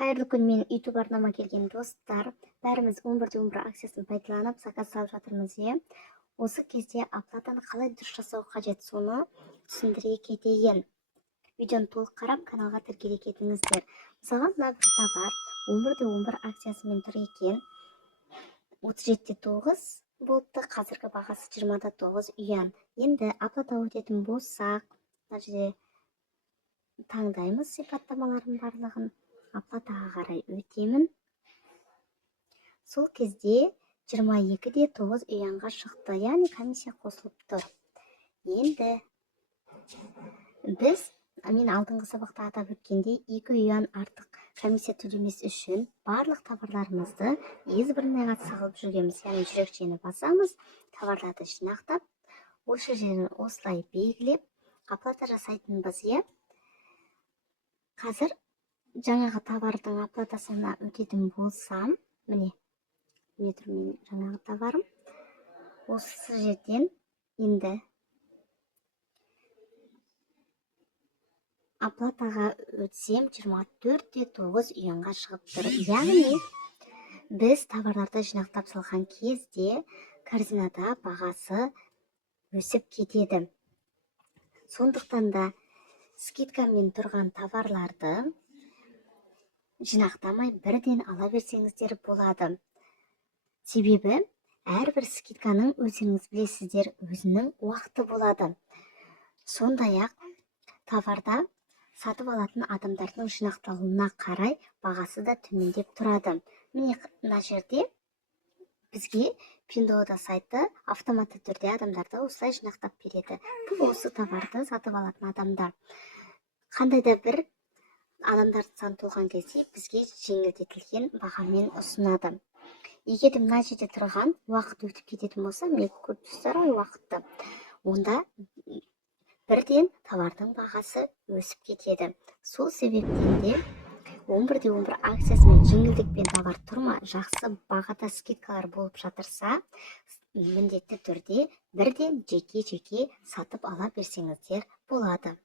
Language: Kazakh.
Қайырлы күн, мен YouTube арнама келген достар. Бәріміз 11-11 акциясын пайдаланып, заказ салып жатырмыз. Осы кезде оплатаны қалай дұрыс жасау қажет, соны түсіндіре кетейін. Видеоны толық қарап, каналға тіркеле кетіңіздер. Мысалға, мына бір товар 11-11 акциясымен тұр екен. 37.9 болыпты, қазіргі бағасы 20.9 юан. Енді оплата өтетін болсақ, мына жерде таңдаймыз сипаттамаларын барлығын. Оплатаға қарай өтемін. Сол кезде 22.9 юанға шықты, яғни комиссия қосылып тұр. Енді мен алдыңғы сабақта атап өткендей 2 юан артық комиссия төлемес үшін барлық товарларымызды избранныйға салып жүргенбіз. Яғни жүрекшені басамыз, товарларды жинақтап, осы жерін осылай белгілеп, оплата жасайтынбыз. Қазір жаңағы товардың оплатасына өтетін болсам, міне тұр менің жаңағы товарым. Осы жерден енді оплатаға өтсем 24.9 юанға шығып тұр. Яғни біз товарларды жинақтап салған кезде корзинада бағасы өсіп кетеді. Сондықтан да скидкамен тұрған товарларды жинақтамай бірден ала берсеңіздер болады. Себебі әрбір скидканың өздеріңіз білесіздер, өзінің уақыты болады. Сондай-ақ товарда сатып алатын адамдардың жинақталуына қарай бағасы да төмендеп тұрады. Міне мына жерде бізге Pinduoduo сайты автоматты түрде адамдарды осылай жинақтап береді. Бұл осы товарды сатып алатын адамдар. Қандай да бір адамдарды сан толған кезде бізге жеңілдетілген бағамен ұсынады. Егер мына жерде тұрған уақыт өтіп кететін болса, мен көп тұстар уақытты, онда бірден товардың бағасы өсіп кетеді. Сол себептен де 11-11 акциясымен жеңілдікпен товар тұрма, жақсы бағада скидкалар болып жатырса, міндетті түрде бірден жеке сатып ала берсеңіздер болады.